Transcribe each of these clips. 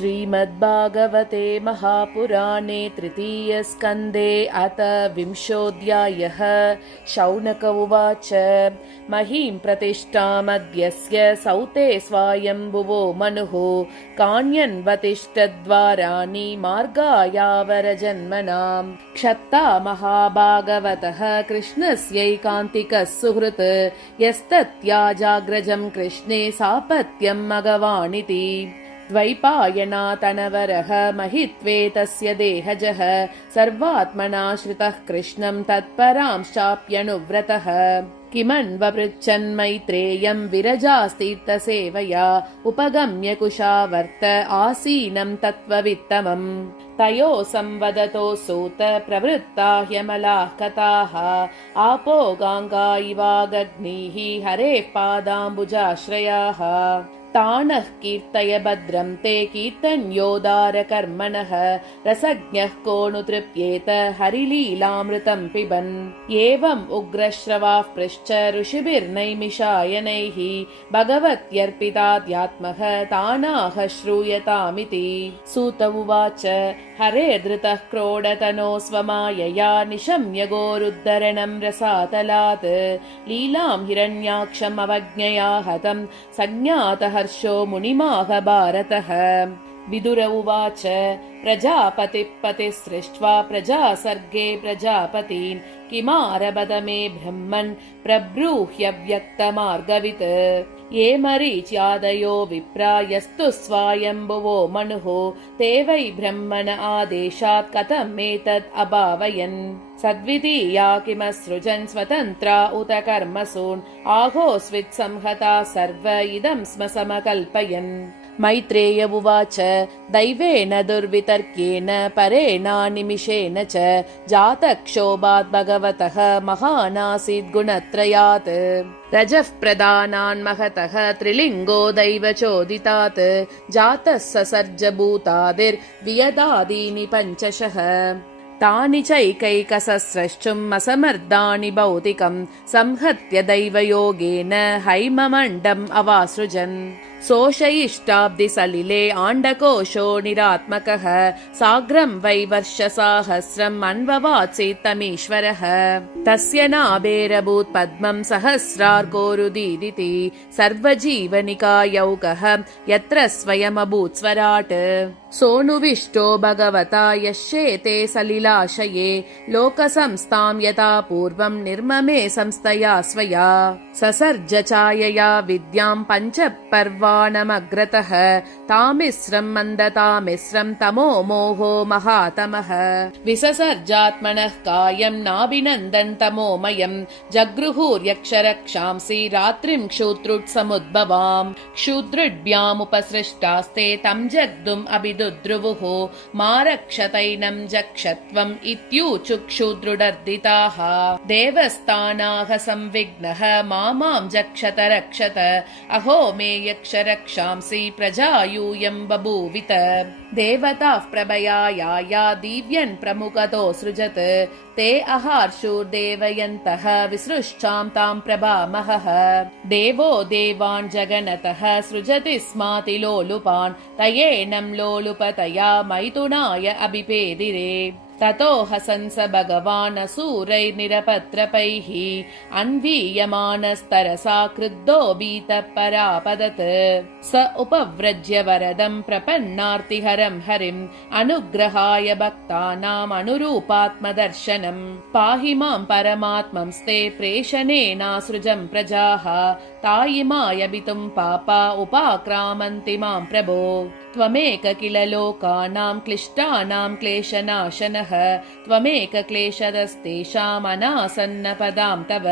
श्रीमद्भागवते महापुराणे तृतीयस्कन्धे अथ विंशोऽध्यायः। शौनक उवाच। महीं प्रतिष्ठामद्यस्य सौते स्वायम्भुवो मनुः कान्यन्वतिष्ठद्वाराणि मार्गायावरजन्मनाम् क्षत्ता महाभागवतः कृष्णस्यैकान्तिकः सुहृत् यस्तत्याजाग्रजं कृष्णे सापत्यं मघवानिति। द्वैपायनातनवरः महित्वे तस्य देहजः सर्वात्मना श्रितः कृष्णं तत्परांश्चाप्यनुव्रतः। किमन्वपृच्छन्मैत्रेयं विरजास्तीर्थसेवया उपगम्य कुशावर्त आसीनं तत्त्ववित्तमम्। तयो संवदतो सूत प्रवृत्ता ह्यमलाः कथाः आपो गाङ्गा इवागग्निः हरेः पादाम्बुजाश्रयाः। तानः कीर्तय भद्रं ते कीर्तन्योदारकर्मणः रसज्ञः को नु तृप्येत हरिलीलामृतं पिबन्। एवम् उग्रश्रवाः पृश्च ऋषिभिर्नैमिषायनैः भगवत्यर्पिताध्यात्मः तानाह श्रूयतामिति। सूत उवाच। हरेर्धृतः क्रोडतनो स्वमायया निशम्य गोरुद्धरणं रसातलात् लीलां हिरण्याक्षम् अवज्ञया हतं सज्ञातः हर्षो मुनिमाह भारतः। विदुर उवाच। प्रजापतिः सृष्ट्वा प्रजासर्गे प्रजापतीन् किमारभत मे ब्रह्मन् प्रब्रूह्यव्यक्तमार्गवित्। ये मरीच्यादयो विप्रा यस्तु स्वायम्भुवो मनुः ते वै ब्रह्मण आदेशात् कथमेतद् अभावयन्। सद्वितीया किमसृजन् स्वतन्त्रा उत कर्मसून् आहोस्वित्संहता सर्व इदं स्म समकल्पयन्। मैत्रेय उवाच। दैवेन दुर्वितर्केन परेणानिमिषेण च जातक्षोभात् भगवतः महानासीद् गुणत्रयात्। रजः प्रधानान् महतः त्रिलिङ्गो दैवचोदितात् जातः ससर्जभूतादिर्वियदादीनि पञ्चशः। तानि चैकैकसस्रष्टुम् असमर्दानि भौतिकं संहत्य दैवयोगेन हैममण्डम् अवासृजन्। सोषयिष्टाब्दिसलिले आण्डकोशो निरात्मकः साग्रं वै वर्षसाहस्रम् अन्ववात्सीत् तमीश्वरः। तस्य नाभेरभूत् पद्मं सहस्रार्कोरुदीदिति सर्वजीवनिकायौकः यत्र स्वयमभूत् स्वराट्। सोऽनुविष्टो भगवता यस्येते सलिलाशये लोकसंस्थां यथा पूर्वं निर्ममे संस्थया स्वया। ससर्ज छायया विद्यां पञ्चपर्वाणमग्रतः तामिस्रं मन्दतामिस्रं तमो मोहो महातमः। विससर्जात्मनः कायं नाभिनन्दन् तमोमयं जगृहुर्यक्षरक्षांसि रात्रिं क्षुद्रुट्समुद्भवाम्। क्षुद्रुड्भ्यामुपसृष्टास्ते तं जग्धुम् अभिदुद्रुवुः मारक्षतैनं जक्षत्वम् इत्यूचुक्षुद्रुडर्दिताः। देवस्थानाः संविघ्नः मां जक्षत रक्षत अहो मे यक्षरक्षांसि प्रजायूयं बभूवित। देवताः प्रभयाया दीव्यन् प्रमुखतो सृजत् ते अहार्षुर्देवयन्तः विसृष्टां तां प्रभामहः। देवो देवान् जगनतः सृजति स्मातिलोलुपान् तयेनं लोलुपतया मैथुनाय अभिपेदिरे। ततो हसंस भगवान् असुरैर्निरपत्रपैः अन्वीयमानस्तरसा क्रुद्धो भीतः परापदत्। स उपव्रज्य वरदं प्रपन्नार्तिहरं हरिम् अनुग्रहाय भक्तानाम् अनुरूपात्मदर्शनम्। पाहि मां परमात्मंस्ते प्रेषणेनासृजं प्रजाः तायिमायभितुं पापा उपाक्रामन्ति मां प्रभो। त्वमेक किल लोकानां क्लिष्टानां क्लेशनाशनः त्वमेक क्लेशदस्तेषाम् अनासन्नपदां तव।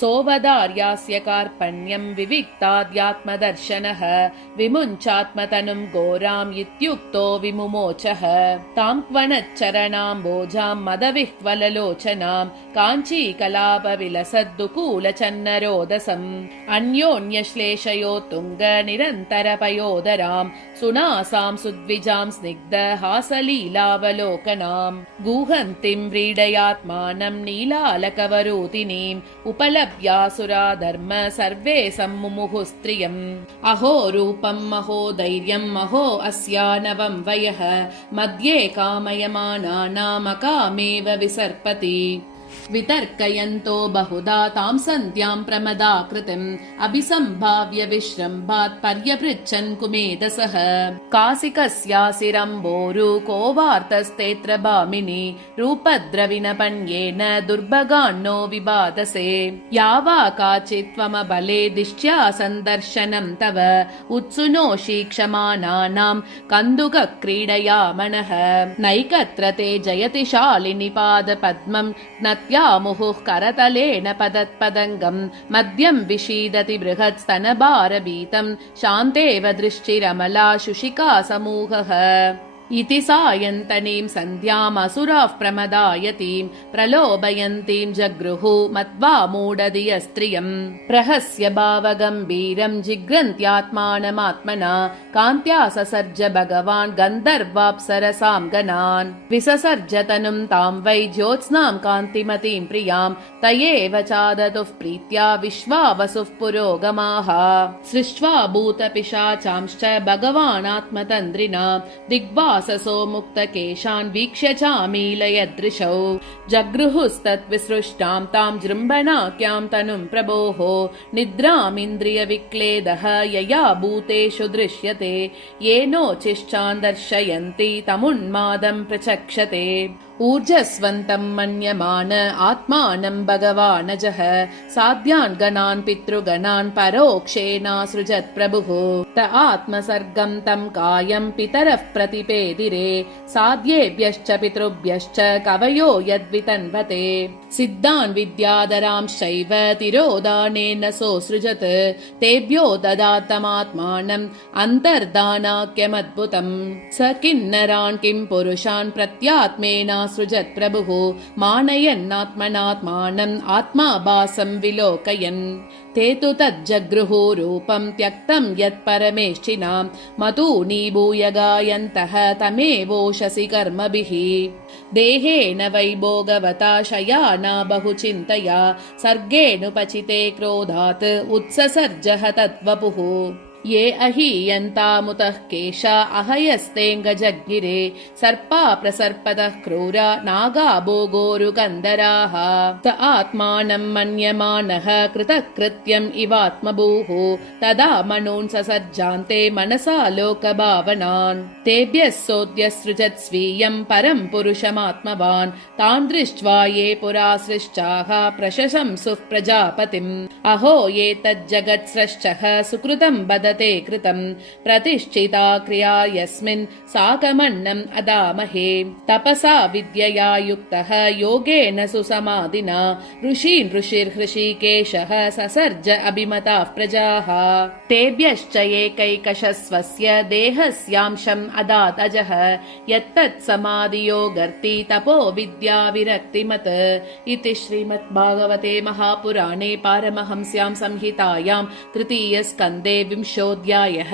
सोऽवदार्यास्य कार्पण्यं विविक्ताद्यात्मदर्शनः विमुञ्चात्मतनुं घोराम् इत्युक्तो विमुमोचः। तां क्वणच्चरणाम्बोजां मदविह्वललोचनां काञ्चीकलापविलसद्दुकूलचन्नरोदसम् अन्योन्यश्लेषयो तुङ्ग निरन्तरपयोदरां सुनासां सुद्विजां स्निग्ध हासलीलावलोकनाम्। गूहन्तीं व्रीडयात्मानं नीलालकवरोतिनीम् उपलभ्यासुरा धर्म सर्वे सम्मुमुहुः स्त्रियम् अहो रूपं महो धैर्यं महो अस्या नवं वयः मध्ये कामयमानानामकामेव विसर्पति वितर्कयन्तो बहुधा तां सन्ध्यां प्रमदाकृतिम् अभिसम्भाव्य विश्रम्भात् पर्यपृच्छन् कुमेधसः कासिकस्यासिरम्बोरु को वार्तस्तेऽत्र भामिनि रूपद्रविणपण्येन दुर्भगान्नो विबाधसे या वा काचित् त्वमबले दिष्ट्या सन्दर्शनं तव उत्सुनोषि क्षमानानां कन्दुकक्रीडया मनः नैकत्र ते जयति शालिनि पादपद्मं मुहुः करतलेन पदत्पदङ्गम् मद्यं विषीदति बृहत्स्तनभारभीतं शान्तेव दृष्टिरमला शुशिका समूहः इति सायन्तनीं सन्ध्यामसुराः प्रमदायतीं प्रलोभयन्तीं जगृहु मत्वा मूढधियस्त्रियम् प्रहस्य भावगम्भीरं जिघ्रन्त्यात्मानमात्मना कान्त्या ससर्ज भगवान् गन्धर्वाप्सरसां गणान् विससर्ज तनुं तां वै ज्योत्स्नां कान्तिमतीं प्रियां तयेव चादतुः प्रीत्या विश्वावसुः पुरोगमाः सृष्ट्वा भूतपिशाचांश्च भगवानात्मतन्द्रिणा दिग्वाससो मुक्तकेशान् वीक्ष्य चामीलयदृशौ जगृहुस्तद्विसृष्टां तां जृम्भणाख्यां तनुं प्रभोः निद्रामिन्द्रियविक्लेदः यया भूतेषु दृश्यते येनोचिश्चान् दर्शयन्ति तमुन्मादं प्रचक्षते ऊर्जस्वन्तं मन्यमान आत्मानं भगवानजः साध्यान् गणान् पितृगणान् परोक्षेणासृजत् प्रभुः त आत्मसर्गं तं कायं पितरः प्रतिपेदिरे साध्येभ्यश्च पितृभ्यश्च कवयो यद्वितन्वते सिद्धान् विद्याधरांश्चैव तिरोदानेन सोऽसृजत् तेभ्यो ददातमात्मानम् अन्तर्धानाख्यमद्भुतम् स किन्नरान् किं पुरुषान् प्रत्यात्मेना सृजत् प्रभुः मानयन्नात्मनात्मानम् आत्माभासं विलोकयन् ते तु तज्जगृहु रूपं त्यक्तं यत्परमेष्ठिनां मतूनी भूय गायन्तः तमेवोषसि कर्मभिः देहेन वै भोगवता शयाना बहुचिन्तया सर्गेणुपचिते क्रोधात् उत्ससर्जः तद्वपुः ये अहीयन्तामुतः केशा अहयस्तेऽङ्गजग्गिरे सर्पा प्रसर्पतः क्रूरा नागा भोगोरुकन्दराः त आत्मानं मन्यमानः कृतकृत्यम् इवात्मभूः तदा मनून् ससर्जान्ते मनसा लोकभावनान् तेभ्यः सोऽद्यसृजत् स्वीयं परं पुरुषमात्मवान् तान् दृष्ट्वा ये पुरा सृष्टाः प्रशशंसुः प्रजापतिम् अहो ये तज्जगत्सृष्टः सुकृतं वदति कृतं प्रतिष्ठिता क्रिया यस्मिन् साकमन्नम् अदामहे तपसा विद्यया युक्तः योगेन सुसमाधिना ऋषीन् ऋषिर्हृषीकेशः ससर्ज अभिमताः प्रजाः तेभ्यश्च एकैकशस्वस्य देहस्यांशम् अदात् अजः यत्तत् समाधियोगर्ति तपो विद्या विरक्तिमत् इति श्रीमद्भागवते महापुराणे पारमहंस्यां संहितायां तृतीयस्कन्धे 20ोऽध्यायः।